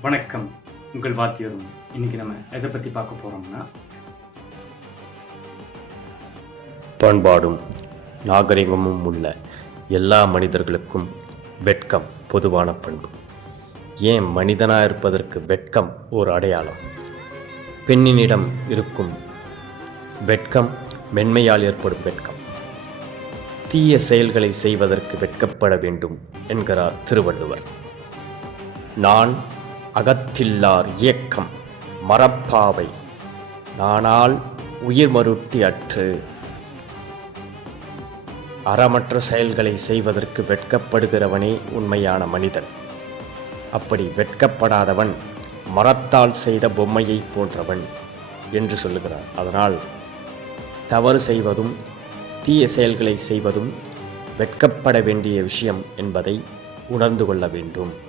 வணக்கம். உங்கள் வாத்தியரும். இன்னைக்கு நம்ம எதை பற்றி பார்க்க போகிறோம்னா பண்பாடும் நாகரிகமும் உள்ள எல்லா மனிதர்களுக்கும் வெட்கம் பொதுவான பண்பு. ஏன் மனிதனாக இருப்பதற்கு வெட்கம் ஒரு அடையாளம்? பெண்ணினிடம் இருக்கும் வெட்கம் மென்மையால் ஏற்படும் வெட்கம். தீய செயல்களை செய்வதற்கு வெட்கப்பட வேண்டும் என்கிறார் திருவள்ளுவர். நான் அகத்தில்லார் இயக்கம் மரப்பாவை நானால் உயிர் மருட்டி அற்று. அறமற்ற செயல்களை செய்வதற்கு வெட்கப்படுகிறவனே உண்மையான மனிதன். அப்படி வெட்கப்படாதவன் மரத்தால் செய்த பொம்மையைப் போன்றவன் என்று சொல்லுகிறார். அதனால் தவறு செய்வதும் தீய செயல்களை செய்வதும் வெட்கப்பட வேண்டிய விஷயம் என்பதை உணர்ந்து கொள்ள வேண்டும்.